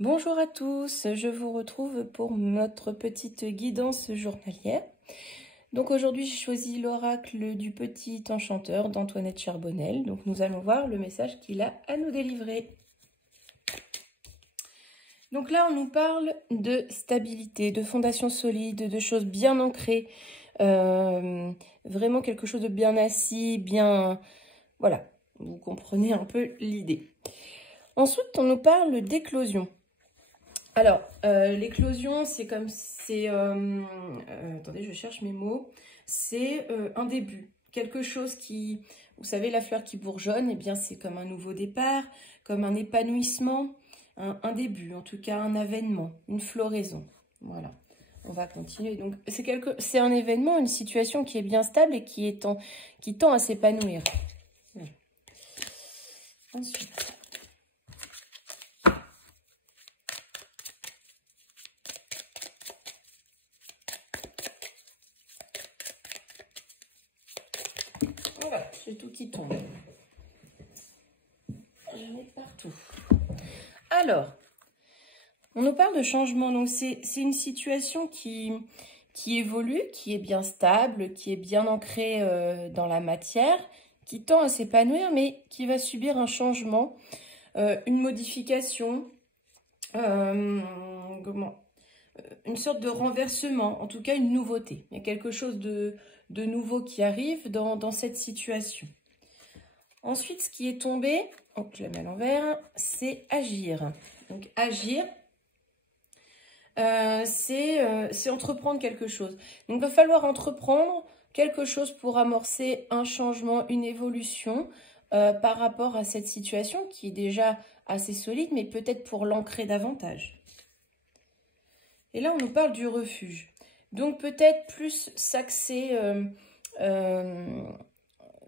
Bonjour à tous, je vous retrouve pour notre petite guidance journalière. Donc aujourd'hui j'ai choisi l'oracle du petit enchanteur d'Antoinette Charbonnel. Donc nous allons voir le message qu'il a à nous délivrer. Donc là on nous parle de stabilité, de fondation solide, de choses bien ancrées, vraiment quelque chose de bien assis, bien... Voilà, vous comprenez un peu l'idée. Ensuite on nous parle d'éclosion. Alors, l'éclosion, c'est comme... attendez, je cherche mes mots. C'est un début. Quelque chose qui... Vous savez, la fleur qui bourgeonne, eh bien, c'est comme un nouveau départ, comme un épanouissement, un début, en tout cas un avènement, une floraison. Voilà, on va continuer. Donc, c'est un événement, une situation qui est bien stable et qui tend à s'épanouir. Voilà. Ensuite... Voilà, j'ai tout qui tombe. J'en ai partout. Alors, on nous parle de changement. Donc, c'est une situation qui évolue, qui est bien stable, qui est bien ancrée dans la matière, qui tend à s'épanouir, mais qui va subir un changement, une modification, une sorte de renversement, en tout cas une nouveauté. Il y a quelque chose de nouveau qui arrive dans cette situation. Ensuite, ce qui est tombé, je la mets à l'envers, c'est agir. Donc agir, c'est entreprendre quelque chose. Donc il va falloir entreprendre quelque chose pour amorcer un changement, une évolution par rapport à cette situation qui est déjà assez solide, mais peut-être pour l'ancrer davantage. Et là, on nous parle du refuge. Donc peut-être plus s'axer...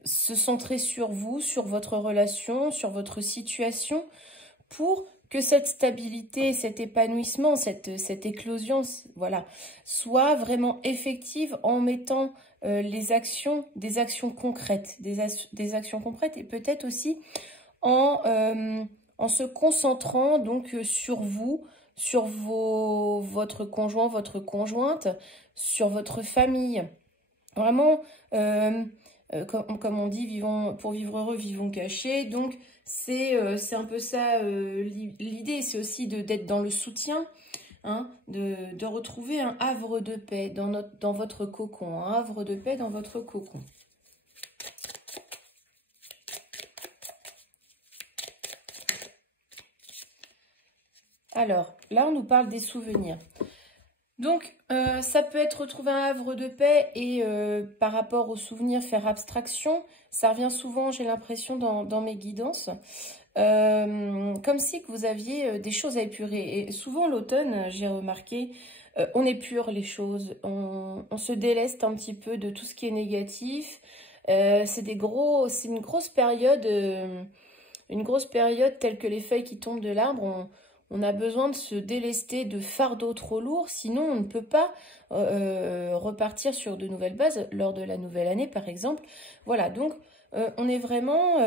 se centrer sur vous, sur votre relation, sur votre situation, pour que cette stabilité, cet épanouissement, cette éclosion, voilà, soit vraiment effective en mettant des actions concrètes, des actions concrètes, et peut-être aussi en se concentrant donc sur vous, sur votre conjoint, votre conjointe, sur votre famille. Vraiment, comme on dit, pour vivre heureux, vivons cachés. Donc, c'est un peu ça l'idée. C'est aussi d'être dans le soutien, hein, de retrouver un havre de paix dans votre cocon. Un havre de paix dans votre cocon. Alors, là, on nous parle des souvenirs. Donc, ça peut être retrouver un havre de paix et par rapport aux souvenirs, faire abstraction. Ça revient souvent, j'ai l'impression, dans mes guidances. Comme si que vous aviez des choses à épurer. Et souvent, l'automne, j'ai remarqué, on épure les choses. On se déleste un petit peu de tout ce qui est négatif. C'est une grosse période telle que les feuilles qui tombent de l'arbre. On a besoin de se délester de fardeaux trop lourds, sinon on ne peut pas repartir sur de nouvelles bases lors de la nouvelle année, par exemple. Voilà, donc on est vraiment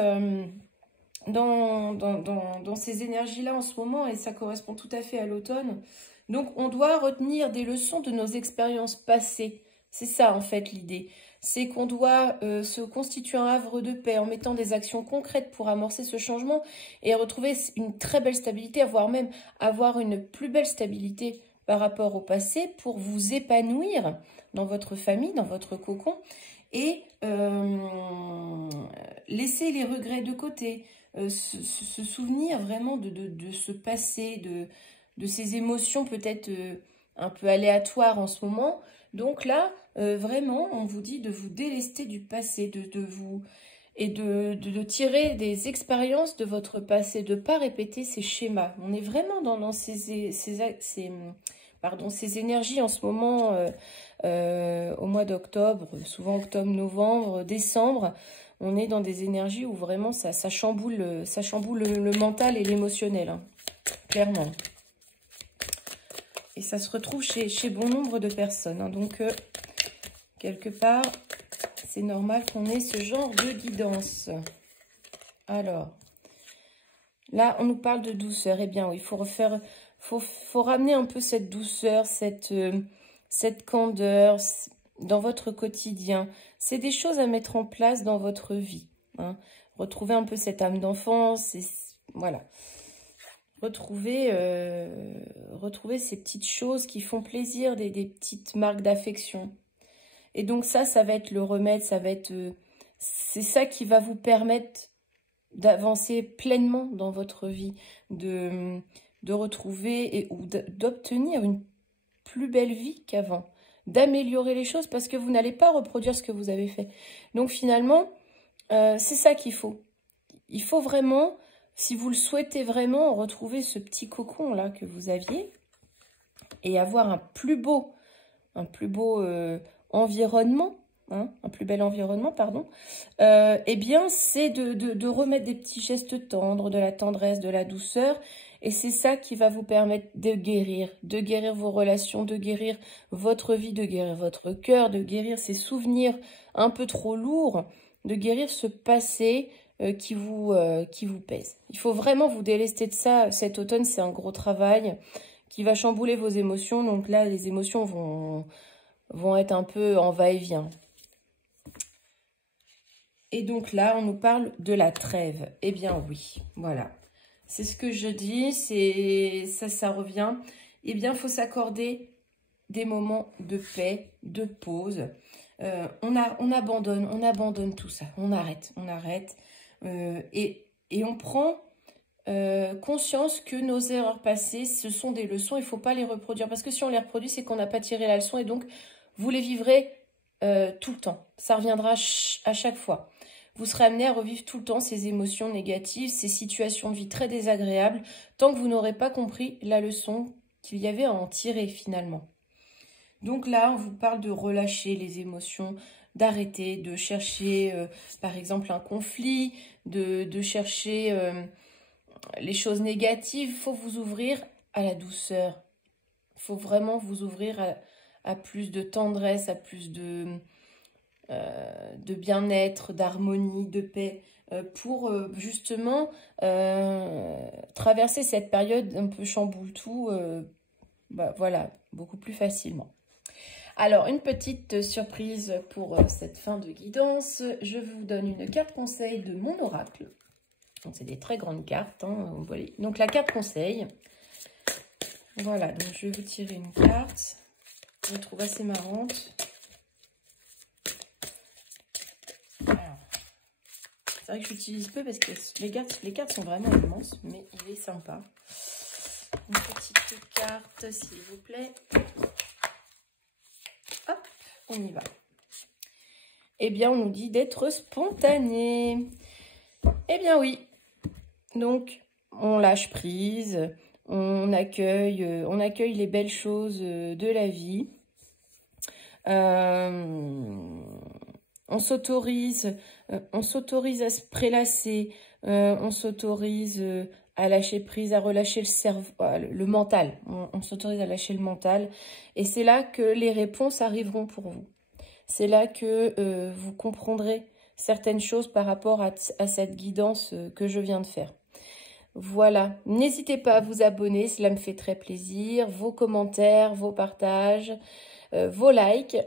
dans ces énergies-là en ce moment, et ça correspond tout à fait à l'automne. Donc on doit retenir des leçons de nos expériences passées. C'est ça en fait l'idée. C'est qu'on doit se constituer un havre de paix en mettant des actions concrètes pour amorcer ce changement et retrouver une très belle stabilité, voire même avoir une plus belle stabilité par rapport au passé pour vous épanouir dans votre famille, dans votre cocon, et laisser les regrets de côté, se souvenir vraiment de ce passé, de ces émotions peut-être un peu aléatoires en ce moment. Donc là, vraiment, on vous dit de vous délester du passé, de tirer des expériences de votre passé, de ne pas répéter ces schémas. On est vraiment dans ces énergies en ce moment, au mois d'octobre, souvent octobre, novembre, décembre. On est dans des énergies où vraiment ça chamboule le mental et l'émotionnel, hein, clairement. Et ça se retrouve chez bon nombre de personnes, hein. Donc, quelque part, c'est normal qu'on ait ce genre de guidance. Alors, Là, on nous parle de douceur. Eh bien, oui, il faut refaire, faut ramener un peu cette douceur, cette candeur dans votre quotidien. C'est des choses à mettre en place dans votre vie. Hein. Retrouver un peu cette âme d'enfance. Voilà. Retrouver ces petites choses qui font plaisir, des petites marques d'affection. Et donc ça va être le remède, ça va être... c'est ça qui va vous permettre d'avancer pleinement dans votre vie, de retrouver ou d'obtenir une plus belle vie qu'avant, d'améliorer les choses parce que vous n'allez pas reproduire ce que vous avez fait. Donc finalement, c'est ça qu'il faut. Il faut vraiment, si vous le souhaitez vraiment, retrouver ce petit cocon là que vous aviez et avoir un plus beau environnement, hein, un plus bel environnement, pardon, eh bien, c'est de remettre des petits gestes tendres, de la tendresse, de la douceur, et c'est ça qui va vous permettre de guérir vos relations, de guérir votre vie, de guérir votre cœur, de guérir ces souvenirs un peu trop lourds, de guérir ce passé qui vous pèse. Il faut vraiment vous délester de ça. Cet automne, c'est un gros travail qui va chambouler vos émotions, donc là, les émotions vont être un peu en va-et-vient. Et donc là, on nous parle de la trêve. Eh bien oui, voilà. C'est ce que je dis, ça revient. Eh bien, il faut s'accorder des moments de paix, de pause. On abandonne tout ça. On arrête. Et on prend conscience que nos erreurs passées, ce sont des leçons. Il ne faut pas les reproduire. Parce que si on les reproduit, c'est qu'on n'a pas tiré la leçon. Et donc, vous les vivrez tout le temps. Ça reviendra à chaque fois. Vous serez amené à revivre tout le temps ces émotions négatives, ces situations de vie très désagréables, tant que vous n'aurez pas compris la leçon qu'il y avait à en tirer finalement. Donc là, on vous parle de relâcher les émotions, d'arrêter de chercher, par exemple, un conflit, de chercher les choses négatives. Il faut vous ouvrir à la douceur. Il faut vraiment vous ouvrir à plus de tendresse, à plus de bien-être, d'harmonie, de paix, pour justement traverser cette période un peu chamboule-tout, voilà, beaucoup plus facilement. Alors, une petite surprise pour cette fin de guidance. Je vous donne une carte conseil de mon oracle. C'est des très grandes cartes. Hein, donc, la carte conseil. Voilà, donc je vais vous tirer une carte. Je la trouve assez marrante. C'est vrai que j'utilise peu parce que les cartes sont vraiment immenses, mais il est sympa. Une petite carte, s'il vous plaît. Hop, on y va. Eh bien, on nous dit d'être spontané. Eh bien, oui. Donc, on lâche prise, on accueille les belles choses de la vie. On s'autorise à se prélasser, on s'autorise à lâcher prise, à relâcher le cerveau, le mental. On s'autorise à lâcher le mental. Et c'est là que les réponses arriveront pour vous. C'est là que vous comprendrez certaines choses par rapport à cette guidance que je viens de faire. Voilà, n'hésitez pas à vous abonner, cela me fait très plaisir. Vos commentaires, vos partages, vos likes.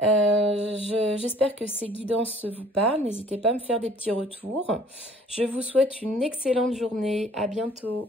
J'espère que ces guidances vous parlent. N'hésitez pas à me faire des petits retours. Je vous souhaite une excellente journée. À bientôt.